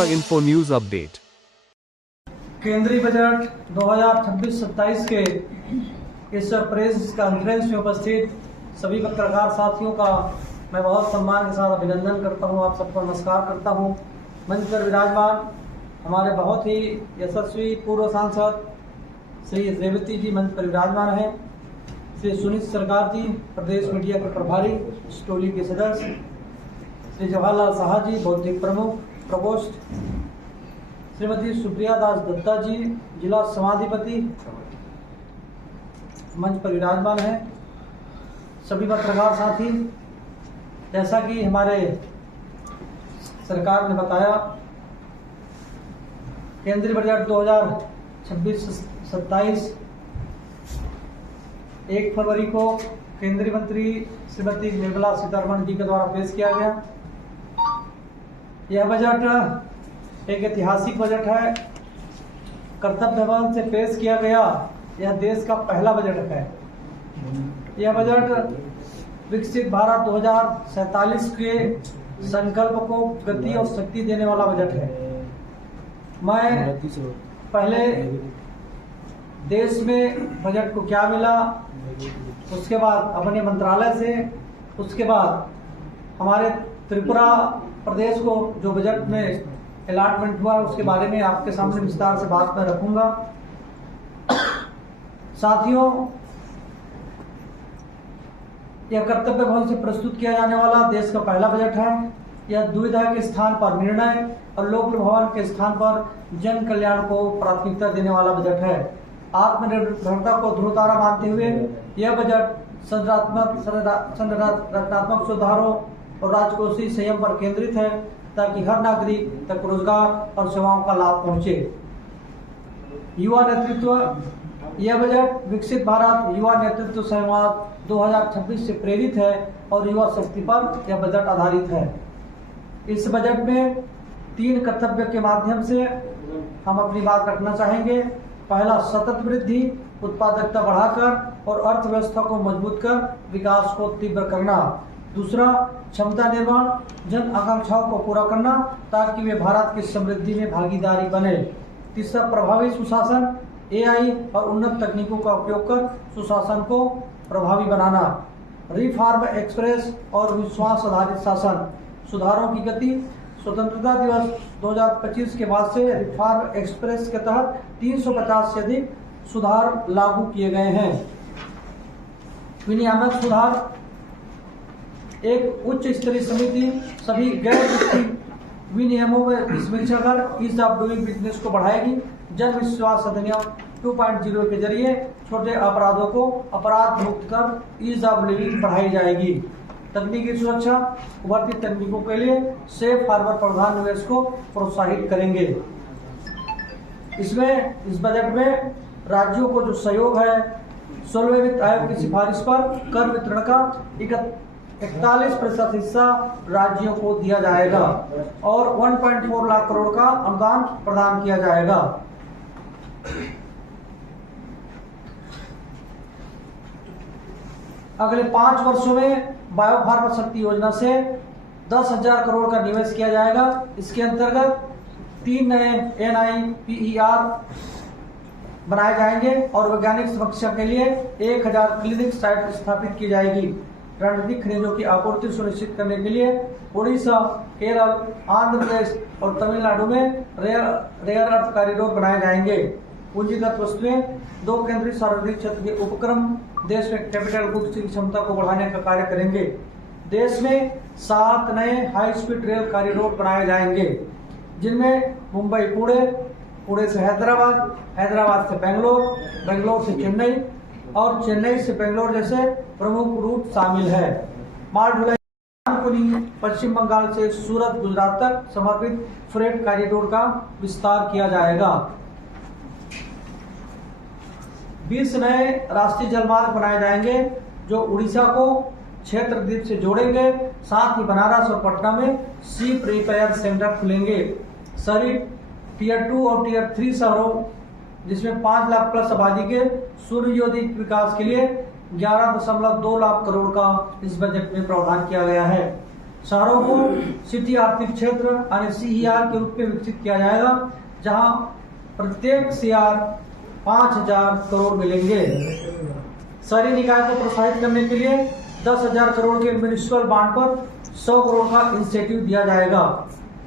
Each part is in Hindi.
Extra Info News Update। केंद्रीय बजट 2026-27 के इस प्रेस कॉन्फ्रेंस में उपस्थित सभी पत्रकार साथियों का मैं बहुत सम्मान के साथ अभिनंदन करता हूं। आप सबको नमस्कार करता हूं। मंच पर विराजमान हमारे बहुत ही यशस्वी पूर्व सांसद श्री रेवती जी मंच पर विराजमान हैं। श्री सुनीत सरकार जी प्रदेश मीडिया के प्रभारी, इस टोली के सदस्य, श्री जवाहरलाल शाह जी बौद्धिक प्रमुख प्रकोष्ठ, श्रीमती सुप्रिया दास दत्ता जी जिला समाधिपति मंच पर विराजमान है। सभी पत्रकार साथी, जैसा कि हमारे सरकार ने बताया, केंद्रीय बजट 2026-27 1 फरवरी को केंद्रीय मंत्री श्रीमती निर्मला सीतारमण जी के द्वारा पेश किया गया। यह बजट एक ऐतिहासिक बजट है। कर्तव्य बल से पेश किया गया यह देश का पहला बजट है। यह बजट विकसित भारत 2047 के संकल्प को गति और शक्ति देने वाला बजट है। मैं पहले देश में बजट को क्या मिला, उसके बाद अपने मंत्रालय से, उसके बाद हमारे त्रिपुरा प्रदेश को जो बजट में अलॉटमेंट हुआ उसके बारे में आपके सामने विस्तार से बात मैं रखूंगा। साथियों, यह कर्तव्य भवन से प्रस्तुत किया जाने वाला देश का पहला बजट है। यह दुविधा के स्थान पर निर्णय और लोक भवन के स्थान पर जन कल्याण को प्राथमिकता देने वाला बजट है। आत्मनिर्भरता को ध्रुवतारा मानते हुए यह बजट संरचनात्मक सुधारों और राजकोषीय संयम पर केंद्रित है ताकि हर नागरिक तक रोजगार और सेवाओं का लाभ पहुंचे। युवा नेतृत्व, यह बजट विकसित भारत युवा नेतृत्व संवाद 2026 से प्रेरित है और युवा शक्ति पर यह बजट आधारित है। इस बजट में 3 कर्तव्य के माध्यम से हम अपनी बात रखना चाहेंगे। पहला, सतत वृद्धि, उत्पादकता बढ़ाकर और अर्थव्यवस्था को मजबूत कर विकास को तीव्र करना। दूसरा, क्षमता निर्माण, जन आकांक्षाओं को पूरा करना ताकि वे भारत की समृद्धि में भागीदारी बने। तीसरा, प्रभावी सुशासन, एआई और उन्नत तकनीकों का उपयोग कर सुशासन को प्रभावी बनाना। रिफॉर्म एक्सप्रेस और विश्वास आधारित शासन, सुधारों की गति। स्वतंत्रता दिवस 2025 के बाद से रिफॉर्म एक्सप्रेस के तहत 350 से अधिक सुधार लागू किए गए हैं। विनियामक सुधार, एक उच्च स्तरीय समिति सभी गैर विनियमों में समीक्षा कर ईज ऑफ डूइंग बिजनेस को बढ़ाएगी। जन विश्वास अधिनियम 2.0 के जरिए छोटे अपराधों को अपराध मुक्त कर ईज ऑफ लिविंग बढ़ाई जाएगी। तकनीकी सुरक्षा, उभरती तकनीकों के लिए सेफ हार्बर प्रावधान निवेश को प्रोत्साहित करेंगे। इस बजट में राज्यों को जो सहयोग है, 16वें वित्त आयोग की सिफारिश पर कर वितरण का 41% हिस्सा राज्यों को दिया जाएगा और 1.4 लाख करोड़ का अनुदान प्रदान किया जाएगा। अगले 5 वर्षों में बायोफार्मा शक्ति योजना से 10,000 करोड़ का निवेश किया जाएगा। इसके अंतर्गत 3 नए NIPER बनाए जाएंगे और वैज्ञानिक सुरक्षा के लिए 1000 क्लिनिक साइट स्थापित की जाएगी। रणनीतिक खनिजों की आपूर्ति सुनिश्चित करने के लिए उड़ीसा, केरल, आंध्र प्रदेश और तमिलनाडु में रेयर अर्थ कॉरिडोर बनाए जाएंगे। पूंजीगत वस्तुएं, 2 केंद्रीय सार्वजनिक क्षेत्र के उपक्रम देश में कैपिटल गुड्स की क्षमता को बढ़ाने का कार्य करेंगे। देश में 7 नए हाई स्पीड रेल कॉरिडोर बनाए जाएंगे, जिनमें मुंबई पुणे, पुणे से हैदराबाद, हैदराबाद से बेंगलोर, बेंगलोर से चेन्नई और चेन्नई से बेंगलोर जैसे प्रमुख रूट शामिल है। माल ढुलाई पश्चिम बंगाल से सूरत गुजरात तक समर्पित फ्रेट कॉरिडोर का विस्तार किया जाएगा। 20 नए राष्ट्रीय जलमार्ग बनाए जाएंगे जो उड़ीसा को क्षेत्र द्वीप से जोड़ेंगे। साथ ही बनारस और पटना में शिप रिपेयर सेंटर खुलेंगे। शहरी टियर 2 और टियर 3 शहरों जिसमें 5 लाख प्लस आबादी के सुनियोजित विकास के लिए 11.2 लाख करोड़ का इस बजट में प्रावधान किया गया है। शहरों को सिटी आर्थिक क्षेत्र यानी CER के रूप में विकसित किया जाएगा, जहां प्रत्येक CR 5,000 करोड़ मिलेंगे। शहरी निकाय को प्रोत्साहित करने के लिए 10,000 करोड़ के म्युनिसिपल बॉन्ड पर 100 करोड़ का इंसेंटिव दिया जाएगा।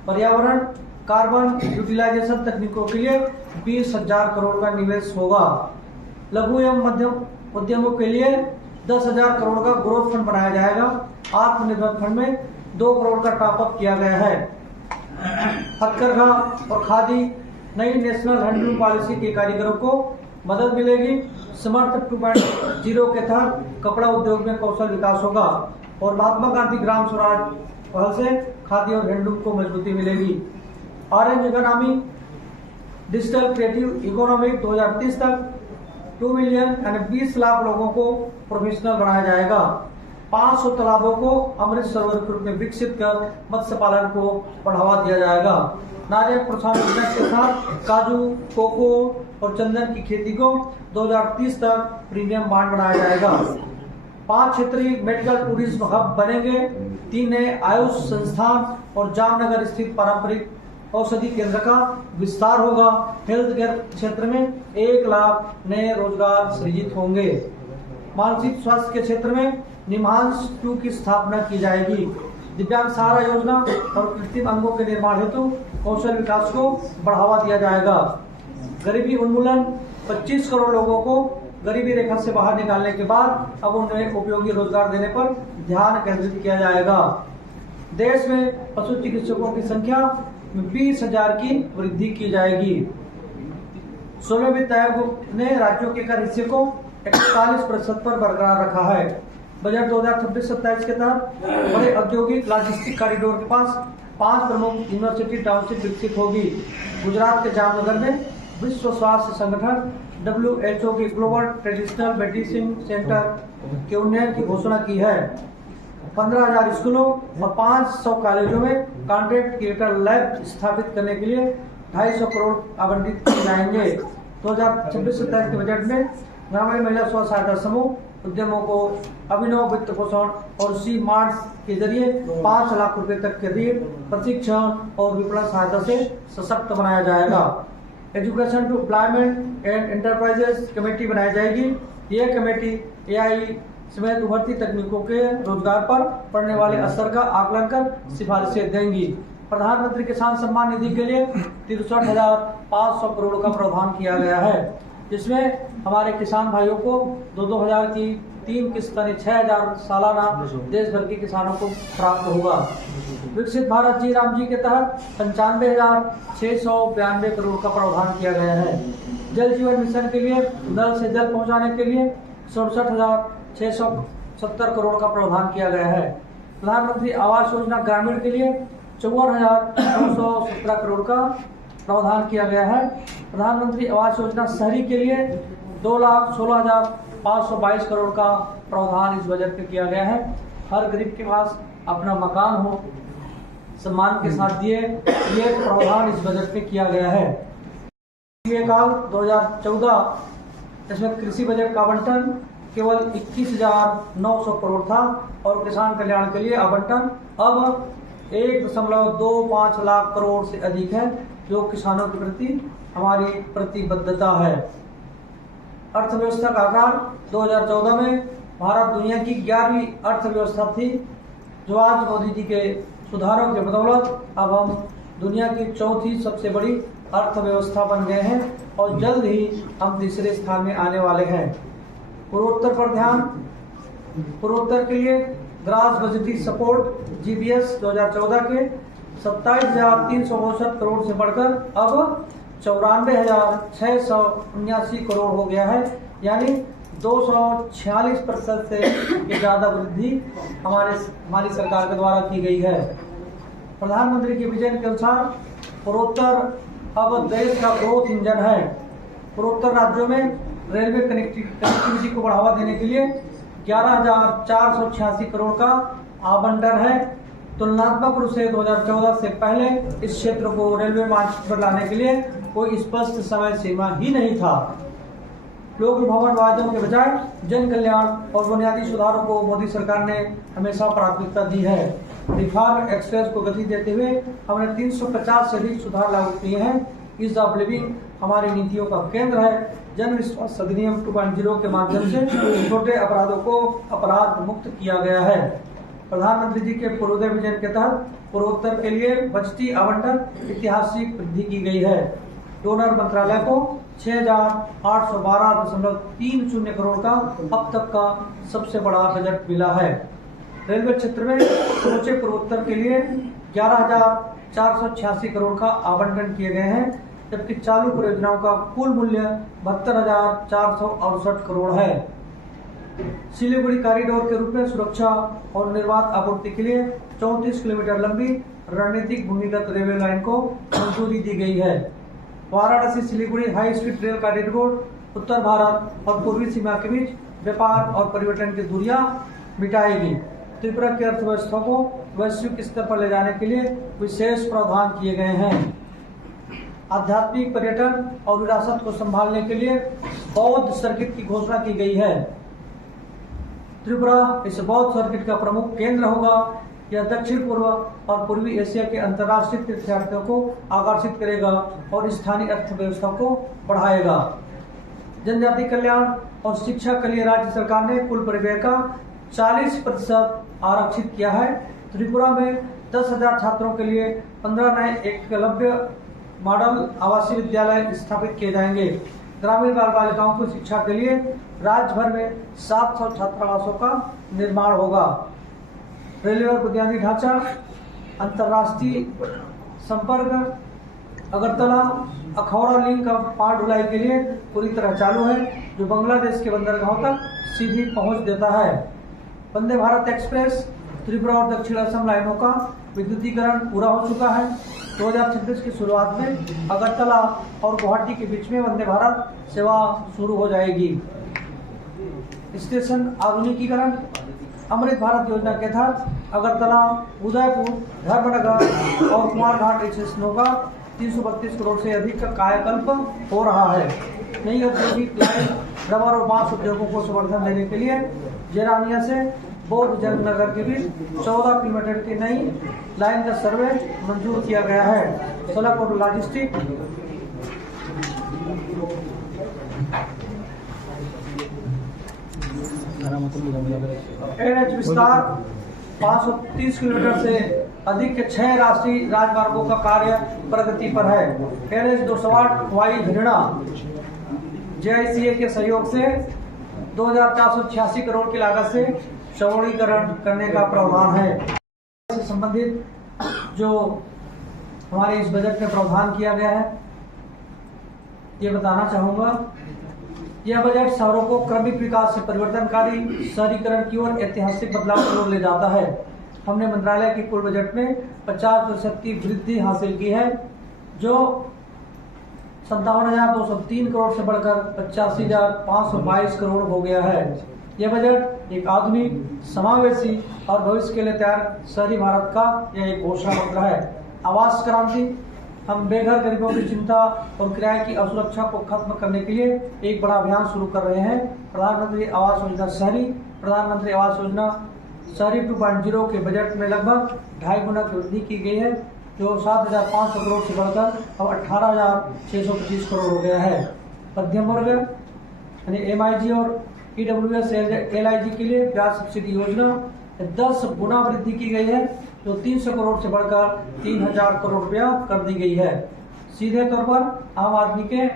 पर्यावरण कार्बन यूटिलाइजेशन तकनीकों के लिए 20,000 करोड़ का निवेश होगा। लघु एवं मध्यम उद्यमों के लिए 10,000 करोड़ का ग्रोथ फंड बनाया जाएगा। आत्मनिर्भर फंड में 2 करोड़ का टॉपअप किया गया है। हथकरघा और खादी नई नेशनल हैंडलूम पॉलिसी के कारीगरों को मदद मिलेगी। समर्थ 2.0 के तहत कपड़ा उद्योग में कौशल विकास होगा और महात्मा गांधी ग्राम स्वराज पहल से खादी और हैंडलूम को मजबूती मिलेगी। Orange economy digital creative economy 2030 तक 2 मिलियन यानी 20 लाख लोगों को प्रोफेशनल बनाया जाएगा। 500 तालाबों को अमृत सरोवर के रूप में विकसित कर मत्स्य पालन को बढ़ावा दिया जाएगा। नारियल प्रोत्साहन योजना के साथ काजू, कोको और चंदन की खेती को 2030 तक प्रीमियम बांड बनाया जाएगा। 5 क्षेत्रीय मेडिकल टूरिज्म हब बनेंगे। 3 नए आयुष संस्थान और जामनगर स्थित पारंपरिक औषधि केंद्र का विस्तार होगा। हेल्थ केयर क्षेत्र में 1 लाख नए रोजगार सृजित होंगे। मानसिक स्वास्थ्य के क्षेत्र में निम्हांस 2 की स्थापना की जाएगी। दिव्यांग सहारा योजना और कृत्रिम अंगों के निर्माण हेतु कौशल विकास को बढ़ावा दिया जाएगा। गरीबी उन्मूलन 25 करोड़ लोगों को गरीबी रेखा से बाहर निकालने के बाद अब उन्हें उपयोगी रोजगार देने पर ध्यान केंद्रित किया जाएगा। देश में पशु चिकित्सकों की संख्या में 20,000 की वृद्धि की जाएगी। 16वें वित्त आयोग ने राज्यों के कर हिस्से को 41% पर बरकरार रखा है। बजट 2026-27 के तहत बड़े औद्योगिक लॉजिस्टिक कॉरिडोर के पास 5 प्रमुख यूनिवर्सिटी टाउनशिप विकसित होगी। गुजरात के जामनगर में विश्व स्वास्थ्य संगठन WHO के ग्लोबल ट्रेडिशनल मेडिसिन सेंटर के उन्नयन की घोषणा की है। 15,000 स्कूलों और 500 कॉलेजों में कॉन्ट्रैक्ट क्रिएटर लैब स्थापित करने के लिए 250 करोड़ आवंटित किए जाएंगे। 2026-27 के बजट में ग्रामीण महिला स्व सहायता समूह उद्यमों को अभिनव वित्त पोषण और C-मार्ट के जरिए 5 लाख रुपए तक के ऋण, प्रशिक्षण और विपणन सहायता से सशक्त बनाया जाएगा। Education to employment and enterprises committee बनाई जाएगी। यह कमेटी AI समेत उभरती तकनीकों के रोजगार पर पड़ने वाले असर का आकलन कर सिफारिशें देंगी। प्रधानमंत्री किसान सम्मान निधि के लिए 63,500 करोड़ का प्रावधान किया गया है, जिसमें हमारे किसान भाइयों को 2-2 हजार की 3 किस्त यानी 6,000 सालाना देश भर के किसानों को प्राप्त होगा। विकसित भारत जी राम जी के तहत 95,692 करोड़ का प्रावधान किया गया है। जल जीवन मिशन के लिए नल से जल पहुंचाने के लिए 67,670 करोड़ का प्रावधान किया गया है। प्रधानमंत्री आवास योजना ग्रामीण के लिए 54,917 करोड़ का प्रावधान किया गया है। प्रधानमंत्री आवास योजना शहरी के लिए 2,16,522 करोड़ का प्रावधान इस बजट में किया गया है। हर गरीब के पास अपना मकान हो, सम्मान के साथ दिए, ये प्रावधान इस बजट में किया गया है। काल 2014 इसमें कृषि बजट का आवंटन केवल 21,900 करोड़ था और किसान कल्याण के लिए आवंटन अब 1.25 लाख करोड़ से अधिक है, जो किसानों के प्रति हमारी प्रतिबद्धता है। अर्थव्यवस्था का आकार 2014 में भारत दुनिया की 11वीं अर्थव्यवस्था थी, जो आज मोदी जी के सुधारों के बदौलत अब हम दुनिया की 4थी सबसे बड़ी अर्थव्यवस्था बन गए हैं और जल्द ही हम तीसरे स्थान में आने वाले हैं। पूर्वोत्तर पर ध्यान। पूर्वोत्तर के लिए ग्रास बजटरी सपोर्ट GBS 2014 के 27,362 करोड़ से बढ़कर अब 94,679 करोड़ हो गया है, यानी 246% से ज्यादा वृद्धि हमारी सरकार के द्वारा की गई है। प्रधानमंत्री के विजन के अनुसार पूर्वोत्तर अब देश का ग्रोथ इंजन है। पूर्वोत्तर राज्यों में रेलवे कनेक्टिविटी को बढ़ावा देने के लिए 11,486 करोड़ का आवंटन है। तुलनात्मक रूप से 2014 से पहले इस क्षेत्र को रेलवे मार्ग पर लाने के लिए कोई स्पष्ट समय सीमा ही नहीं था। लोक भवन वादों के बजाय जन कल्याण और बुनियादी सुधारों को मोदी सरकार ने हमेशा प्राथमिकता दी है। रिफॉर्म एक्सप्रेस को गति देते हुए हमने 350 से अधिक सुधार लागू किए हैं। ईज ऑफ लिविंग हमारी नीतियों का केंद्र है। जन विश्वास अधिनियम 2.0 के माध्यम से छोटे अपराधों को अपराध मुक्त किया गया है। प्रधानमंत्री जी के पूर्वोदय विजन के तहत पूर्वोत्तर के लिए बजटी आवंटन ऐतिहासिक वृद्धि की गई है। डोनर मंत्रालय को 6,812.30 करोड़ का अब तक का सबसे बड़ा बजट मिला है। रेलवे क्षेत्र में समूचे पूर्वोत्तर के लिए 11,486 करोड़ का आवंटन किए गए हैं, जबकि चालू परियोजनाओं का कुल मूल्य 72,468 करोड़ है। सिलीगुड़ी कॉरिडोर के रूप में सुरक्षा और निर्बाध आपूर्ति के लिए 34 किलोमीटर लंबी रणनीतिक भूमिगत रेलवे लाइन को मंजूरी दी गई है। Varanasi Siliguri high speed rail corridor उत्तर भारत और पूर्वी सीमा के बीच व्यापार और पर्यटन की दूरियां मिटाएगी। त्रिपुरा की अर्थव्यवस्था को वैश्विक स्तर पर ले जाने के लिए विशेष प्रावधान किए गए हैं। आध्यात्मिक पर्यटन और विरासत को संभालने के लिए बौद्ध सर्किट की घोषणा की गई है। त्रिपुरा इस बौद्ध सर्किट का प्रमुख केंद्र होगा। यह दक्षिण पूर्व और पूर्वी एशिया के अंतर्राष्ट्रीय तीर्थयात्रियों को आकर्षित करेगा और स्थानीय अर्थव्यवस्था को बढ़ाएगा। जनजाति कल्याण और शिक्षा के लिए राज्य सरकार ने कुल परिव्यय का 40% आरक्षित किया है। त्रिपुरा में 10,000 छात्रों के लिए 15 नए एकलव्य मॉडल आवासीय विद्यालय स्थापित किए जाएंगे। ग्रामीण बाल बालिकाओं की शिक्षा के लिए राज्य भर में 700 छात्रावासों का निर्माण होगा। रेलवे और बुनियादी ढांचा अंतर्राष्ट्रीय संपर्क अगरतला अखौरा लिंक का पार ढुलाई के लिए पूरी तरह चालू है, जो बांग्लादेश के बंदरगाहों तक सीधी पहुंच देता है। वंदे भारत एक्सप्रेस त्रिपुरा और दक्षिण असम लाइनों का विद्युतीकरण पूरा हो चुका है। 2026 की शुरुआत में अगरतला और गुवाहाटी के बीच में वंदे भारत सेवा शुरू हो जाएगी। स्टेशन आधुनिकीकरण अमृत भारत योजना के तहत अगरतला, उदयपुर, धर्मनगर और कुमारघाट स्टेशनों का 332 करोड़ से अधिक का कायाकल्प हो रहा है। नई औद्योगिक लाइन रबर और बांस उद्योगों को समर्थन देने के लिए जेरानिया से बौद्ध जयनगर के बीच 14 किलोमीटर की नई लाइन का सर्वे मंजूर किया गया है। सड़क और लॉजिस्टिक एनएच विस्तार 530 किलोमीटर से अधिक के 6 राष्ट्रीय राजमार्गों का कार्य प्रगति पर है। एनएच 208 वाई भिरना जेआईसीए के सहयोग से 2,486 करोड़ की लागत से चौड़ीकरण करने का प्रावधान है। इससे संबंधित जो हमारे इस बजट में प्रावधान किया गया है, ये बताना चाहूंगा। यह बजट शहरों को क्रमिक विकास से परिवर्तनकारी शहरीकरण की ओर ऐतिहासिक बदलाव की ओर ले जाता है। हमने मंत्रालय की कुल बजट में 50% की वृद्धि हासिल की है, जो 57,203 करोड़ से बढ़कर 85,522 करोड़ हो गया है। यह बजट एक आधुनिक, समावेशी और भविष्य के लिए तैयार शहरी भारत का यह एक घोषणा पत्र है। आवास क्रांति, हम बेघर गरीबों की चिंता और किराए की असुरक्षा को खत्म करने के लिए एक बड़ा अभियान शुरू कर रहे हैं। प्रधानमंत्री आवास योजना शहरी, प्रधानमंत्री आवास योजना शहरी 2.0 के बजट में लगभग 2.5 गुना की वृद्धि की गई है, जो 7,500 करोड़ से बढ़कर अब 18,625 करोड़ हो गया है। मध्यम वर्ग यानी एमआईजी और ईडब्ल्यूएस एलआईजी के लिए ब्याज सब्सिडी योजना 10 गुना वृद्धि की गई है, जो 300 करोड़ से बढ़कर 3,000 करोड़ रुपया कर दी गई है। सीधे तौर पर आम आदमी के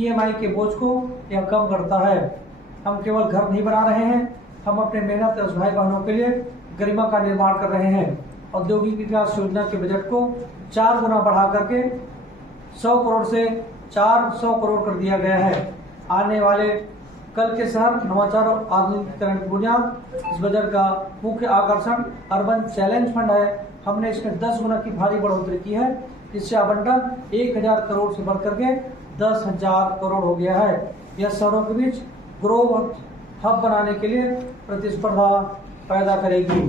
ईएमआई के बोझ को यह कम करता है। हम केवल घर नहीं बना रहे हैं, हम अपने मेहनत भाई बहनों के लिए गरिमा का निर्माण कर रहे हैं। औद्योगिक विकास योजना के बजट को 4 गुना बढ़ा करके 100 करोड़ से 400 करोड़ कर दिया गया है। आने वाले कल के शहर नवाचार और आधुनिकीकरण की बुनियाद इस बजट का मुख्य आकर्षण अर्बन चैलेंज फंड है। हमने इसमें 10 गुना की भारी बढ़ोतरी की है, जिससे आवंटन 1,000 करोड़ से बढ़कर के 10,000 करोड़ हो गया है। यह शहरों के बीच ग्रोथ हब बनाने के लिए प्रतिस्पर्धा पैदा करेगी।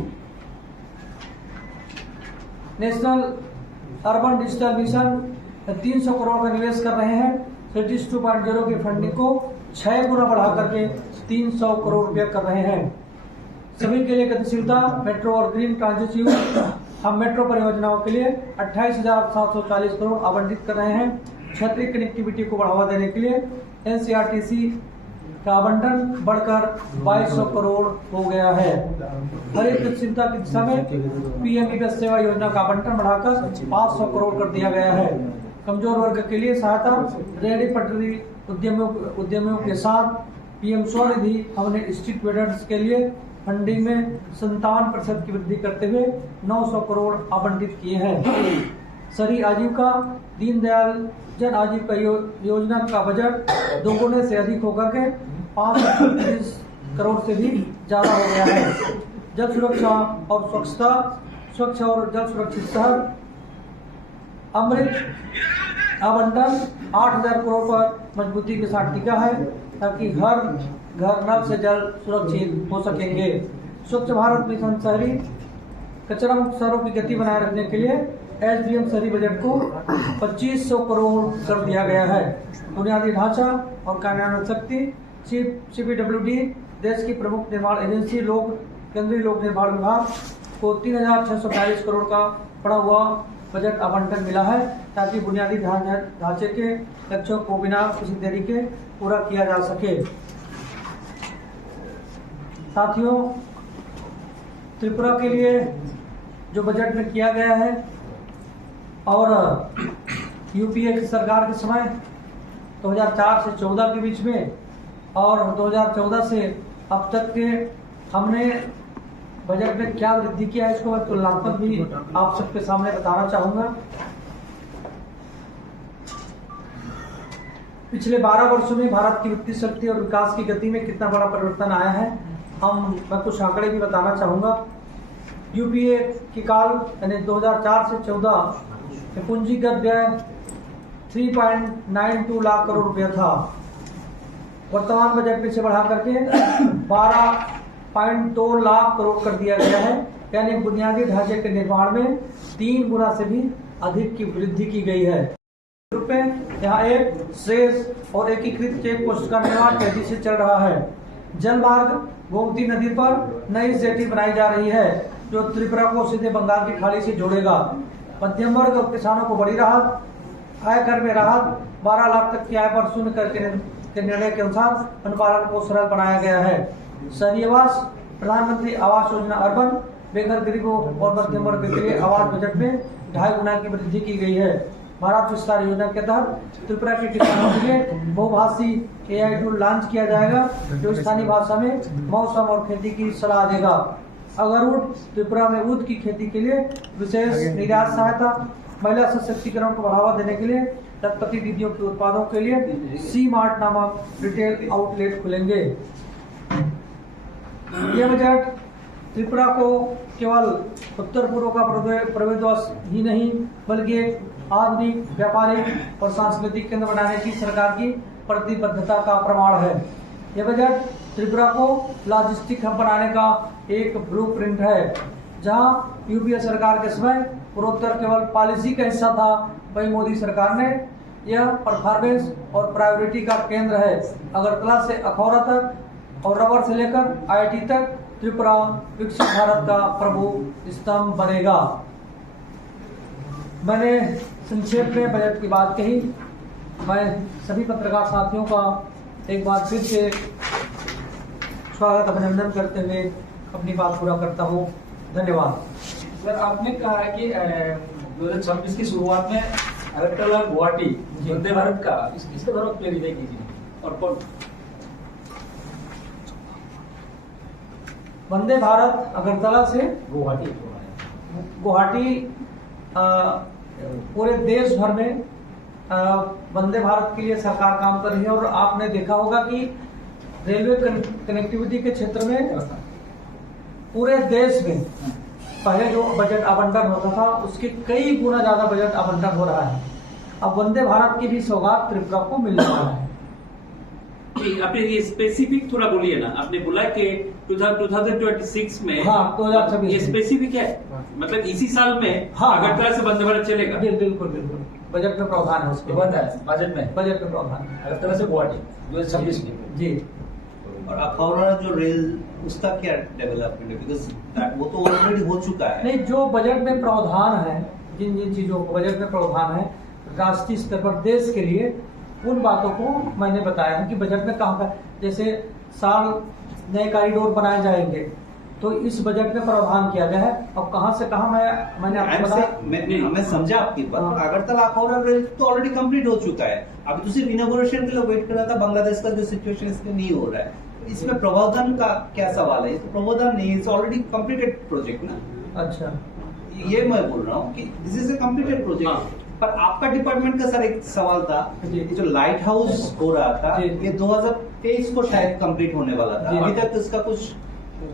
National urban digital mission 300 crore का निवेश कर रहे हैं। सिटीज 2.0 की फंडिंग को 6 गुना बढ़ा करके 300 करोड़ रुपया कर रहे हैं। सभी के लिए गतिशीलता, मेट्रो और ग्रीन ट्रांजिट हम मेट्रो परियोजनाओं के लिए 28,740 करोड़ आवंटित कर रहे हैं। क्षेत्रीय कनेक्टिविटी को बढ़ावा देने के लिए एनसीआरटीसी का आवंटन बढ़कर 2200 करोड़ हो गया है। हरित गतिशीलता की दिशा में पीएम बस सेवा योजना का आवंटन बढ़ाकर 500 करोड़ कर दिया गया है। कमजोर वर्ग के लिए सहायता, रेहड़ी पटरी उद्यमियों के साथ पीएम स्वनिधि हमने स्ट्रीट वेंडर्स के लिए फंडिंग में 57% की वृद्धि करते हुए 900 करोड़ आवंटित किए हैं। शहरी आजीविका दीनदयाल जन आजीविका योजना का बजट दोगुने से अधिक होकर के 530 करोड़ से भी ज्यादा हो गया है। जल सुरक्षा और स्वच्छता, स्वच्छ और जल सुरक्षित शहर अमृत आवंटन 8000 करोड़ पर मजबूती के साथ टिका है ताकि हर घर नल से जल सुरक्षित हो सकेंगे। स्वच्छ भारत मिशन शहरी कचरा मुक्त शहरों की गति बनाए रखने के लिए एसडीएम शहरी बजट को 2500 करोड़ कर दिया गया है। बुनियादी ढांचा और कार्यान्वयन शक्ति सीपीडब्ल्यूडी देश की प्रमुख निर्माण एजेंसी केंद्रीय लोक निर्माण विभाग को 3642 करोड़ का बढ़ा हुआ बजट आवंटन मिला है ताकि बुनियादी ढांचे के लक्ष्यों को बिना किसी देरी के पूरा किया जा सके। साथियों, त्रिपुरा के लिए जो बजट में किया गया है और यूपीए की सरकार के समय 2004 से 14 के बीच में और 2014 से अब तक के हमने बजट में क्या वृद्धि किया है, इसको मैं तुलनात्मक भी आप सबके सामने बताना चाहूंगा। पिछले 12 वर्षों में भारत की वित्तीय शक्ति और विकास की गति में कितना बड़ा परिवर्तन आया है, मैं कुछ आंकड़े भी बताना चाहूंगा। यूपीए के काल यानी 2004 से 14 में पूंजीगत व्यय 3.92 लाख करोड़ रुपया था। वर्तमान बजट में से बढ़ा करके 12.2 लाख करोड़ कर दिया गया है, यानी बुनियादी ढांचे के निर्माण में 3 गुना से भी अधिक की वृद्धि की गई है। यहाँ एक शेष और एकीकृत चेक पोस्ट का निर्माण तेजी से चल रहा है। जल मार्ग गोमती नदी पर नई जेटी बनाई जा रही है जो त्रिपुरा को सीधे बंगाल की खाड़ी से जोड़ेगा। मध्यम वर्ग और किसानों को बड़ी राहत, आयकर में राहत, 12 लाख तक की आय पर शून्य कर के निर्णय के अनुसार अनुपालन को सरल बनाया गया है। शहरी आवास, प्रधानमंत्री आवास योजना अर्बन, बेघर गरीबों और मध्यम वर्ग के लिए आवास बजट में 2.5 गुना की वृद्धि की गई है। भारत विस्तार योजना के तहत त्रिपुरा के किसानों के लिए बहुभाषी AI टूल लॉन्च किया जाएगा जो स्थानीय भाषा में मौसम और खेती की सलाह देगा। अगरवुड त्रिपुरा में ऊद की खेती के लिए विशेष निर्यात सहायता, महिला सशक्तिकरण को बढ़ावा देने के लिए लखपति दीदियों के उत्पादों के लिए सी मार्ट नामक रिटेल आउटलेट खुलेंगे। यह बजट त्रिपुरा को केवल उत्तर पूर्व का प्रवेश ही नहीं बल्कि एक आधुनिक, व्यापारिक और सांस्कृतिक केंद्र बनाने की सरकार की प्रतिबद्धता का प्रमाण है। यह बजट त्रिपुरा को लॉजिस्टिक हब बनाने का एक ब्लूप्रिंट है। जहां यूपीए सरकार के समय पूर्वोत्तर केवल पॉलिसी का हिस्सा था, वही मोदी सरकार ने यह परफॉर्मेंस और प्रायोरिटी का केंद्र है। अगरतला से अखौरा तक और रबर से लेकर IIT तक त्रिपुरा विकसित भारत का प्रमुख स्तंभ बनेगा। मैंने संक्षेप में बजट की बात कही। मैं सभी पत्रकार साथियों का एक बार फिर से स्वागत अभिनंदन करते हुए अपनी बात पूरा करता हूँ। धन्यवाद। सर, आपने कहा है कि 2026 की शुरुआत में अगरतला गुवाहाटी वंदे भारत का इसके बारे में क्लियर कीजिए। और कौन वंदे भारत अगरतला से गुवाहाटी पूरे देश भर में वंदे भारत के लिए सरकार काम कर रही है। और आपने देखा होगा कि रेलवे कनेक्टिविटी के क्षेत्र में पूरे देश में पहले जो बजट आवंटन होता था उसके कई गुना ज्यादा बजट आवंटन हो रहा है। अब वंदे भारत की भी सौगात त्रिपुरा को मिलने वाला है। आपने ये स्पेसिफिक थोड़ा बोलिए ना। आपने बोला कि 2026 में, हाँ 2026 ये स्पेसिफिक है, मतलब इसी साल में अगरतला से वंदे भारत चलेगा। बिल्कुल बिल्कुल, बजट में प्रावधान है उसके बाद बजट में प्रावधान अगरतला से गुवाहाटी 2026 में जी। और अखौरा जो रेल उसका क्या डेवलपमेंट है? बिकॉज वो तो ऑलरेडी हो चुका है। नहीं, जो बजट में प्रावधान है, जिन जिन चीजों को बजट में प्रावधान है राष्ट्रीय स्तर पर देश के लिए, उन बातों को मैंने बताया है कि बजट में कहाँ का, जैसे साल नए कॉरिडोर बनाए जाएंगे तो इस बजट में प्रावधान किया गया है। अब कहाँ से कहाँ मैंने आपको बताया। मैं समझा आपकी बात। हाँ। अगरतला अखौरा रेल तो ऑलरेडी कंप्लीट हो चुका है, अभी तो सिर्फ इनॉग्रेशन के लिए वेट कर रहा था। बांग्लादेश का जो सिचुएशन इसमें नहीं हो रहा है, इसमें प्रबोधन का क्या सवाल है? तो प्रबोधन नहीं, इट्स ऑलरेडी कंप्लीटेड प्रोजेक्ट ना। अच्छा, ये मैं बोल रहा हूँ कि this is a completed project. पर आपका डिपार्टमेंट का सर एक सवाल था, जी। ये जो लाइट हाउस हो रहा था जी। ये 2023 को शायद कंप्लीट होने वाला था, जी। अभी तक इसका कुछ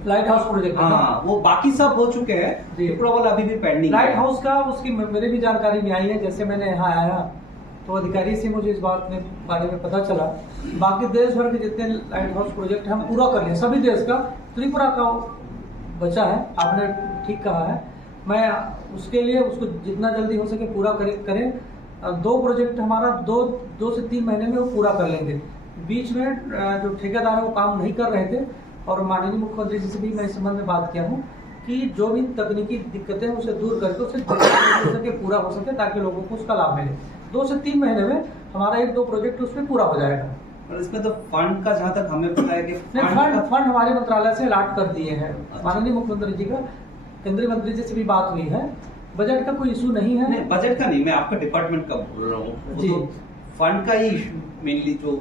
लाइट हाउस प्रोजेक्ट है ना? हाँ वो बाकी सब हो चुके हैं, जी। अप्रूवल अभी भी पेंडिंग लाइट हाउस का उसकी मेरे भी जानकारी में आई है। जैसे मैंने यहाँ आया तो अधिकारी से मुझे इस बात में बारे में पता चला। बाकी देश भर के जितने लाइट हाउस प्रोजेक्ट हम पूरा कर लिए, सभी देश का। त्रिपुरा का बचा है, आपने ठीक कहा है। मैं उसके लिए उसको जितना जल्दी हो सके पूरा करें। 2 प्रोजेक्ट हमारा 2 से 3 महीने में वो पूरा कर लेंगे। बीच में जो ठेकेदार है वो काम नहीं कर रहे थे, और माननीय मुख्यमंत्री जी से भी मैं इस संबंध में बात किया हूँ कि जो भी तकनीकी दिक्कतें उसे दूर करके उसे हो सके पूरा हो सके, ताकि लोगों को उसका लाभ मिले। 2 से 3 महीने में हमारा 1-2 प्रोजेक्ट उसमें पूरा हो जाएगा। और इसमें तो फंड का जहाँ तक हमें पता है कि फंड हमारे मंत्रालय से अलॉट कर दिए हैं। माननीय मुख्यमंत्री जी का केंद्रीय मंत्री जी से भी बात हुई है। बजट का कोई इशू नहीं है। नहीं, बजट का नहीं, मैं आपका डिपार्टमेंट का बोल रहा हूँ। जी। फंड का ही मेनली जो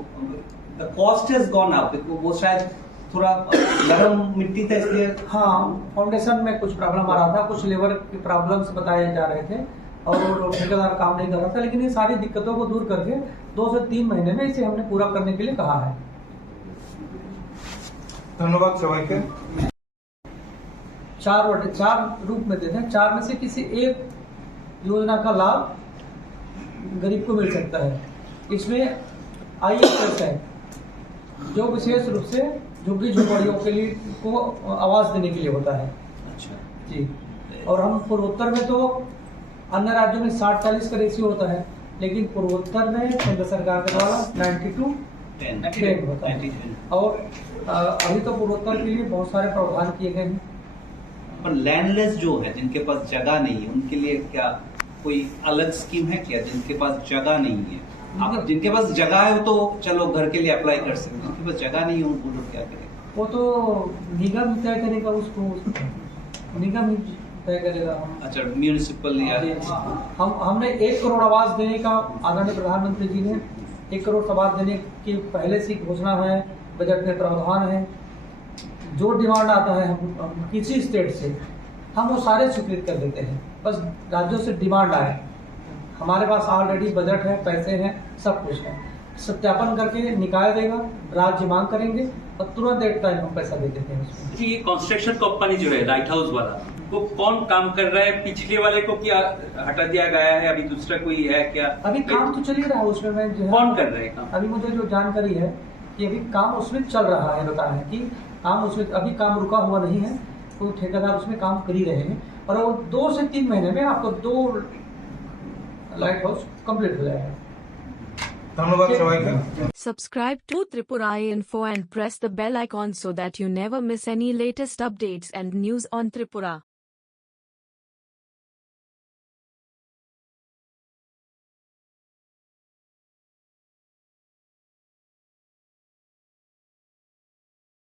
कॉस्ट हैज गॉन अप, वो शायद थोड़ा नरम मिट्टी था इसलिए। हाँ, फाउंडेशन में कुछ प्रॉब्लम आ रहा था, कुछ लेबर की प्रॉब्लम्स बताए जा रहे थे और ठेकेदार काम नहीं कर रहा था। लेकिन ये सारी दिक्कतों को दूर करके 2 से 3 महीने में इसे हमने पूरा करने के लिए कहा है। धन्यवाद सवाई 4 रूप में देते हैं। 4 में से किसी एक योजना का लाभ गरीब को मिल सकता है। इसमें ISS है जो विशेष रूप से झुग्गी झोपड़ियों के लिए को आवास देने के लिए होता है। अच्छा जी। और हम पूर्वोत्तर में तो अन्य राज्यों में 60-40 का रेशियो होता है, लेकिन पूर्वोत्तर में केंद्र सरकार के द्वारा 92-10 होता है। और अभी तो पूर्वोत्तर के लिए बहुत सारे प्रावधान किए गए हैं। पर लैंडलेस जो है, जिनके पास जगह नहीं है, उनके लिए क्या कोई अलग स्कीम है क्या? जिनके पास जगह नहीं है, आप जिनके पास जगह है वो तो चलो घर के लिए अप्लाई कर सकते हैं, जिनके पास जगह नहीं है उनको लोग क्या करें? वो तो निगम तय करेगा, उसको निगम ही तय करेगा। अच्छा, म्यूनिसिपल या हमने 1 करोड़ आवास देने का, आदरणीय प्रधानमंत्री जी ने 1 करोड़ आवास देने की पहले से घोषणा है, बजट में प्रावधान है। जो डिमांड आता है हम किसी स्टेट से, हम वो सारे स्वीकृत कर देते हैं। बस राज्यों से डिमांड आए, हमारे पास ऑलरेडी बजट है, पैसे हैं, सब कुछ है। सत्यापन करके निकाय देगा, राज्य मांग करेंगे और तुरंत एक टाइम हम पैसा दे देते हैं उसमें। ये कंस्ट्रक्शन कंपनी जो है लाइट हाउस वाला, वो कौन काम कर रहा है? पिछले वाले को क्या हटा दिया गया है? अभी दूसरा कोई है क्या? अभी काम तो चल ही रहा है उसमें। मैं जो है कौन कर रहे हैं काम? अभी मुझे जो जानकारी है कि अभी काम उसमें चल रहा है। बता है कि काम उसमें अभी काम रुका हुआ नहीं है, कोई ठेकेदार उसमें काम कर ही रहे हैं। और वो 2 से 3 महीने में आपको 2 लाइट हाउस कंप्लीट हो जाएगा। धन्यवाद Sawai Subscribe to Tripura Info and press the bell icon so that you never miss any latest updates and news on Tripura.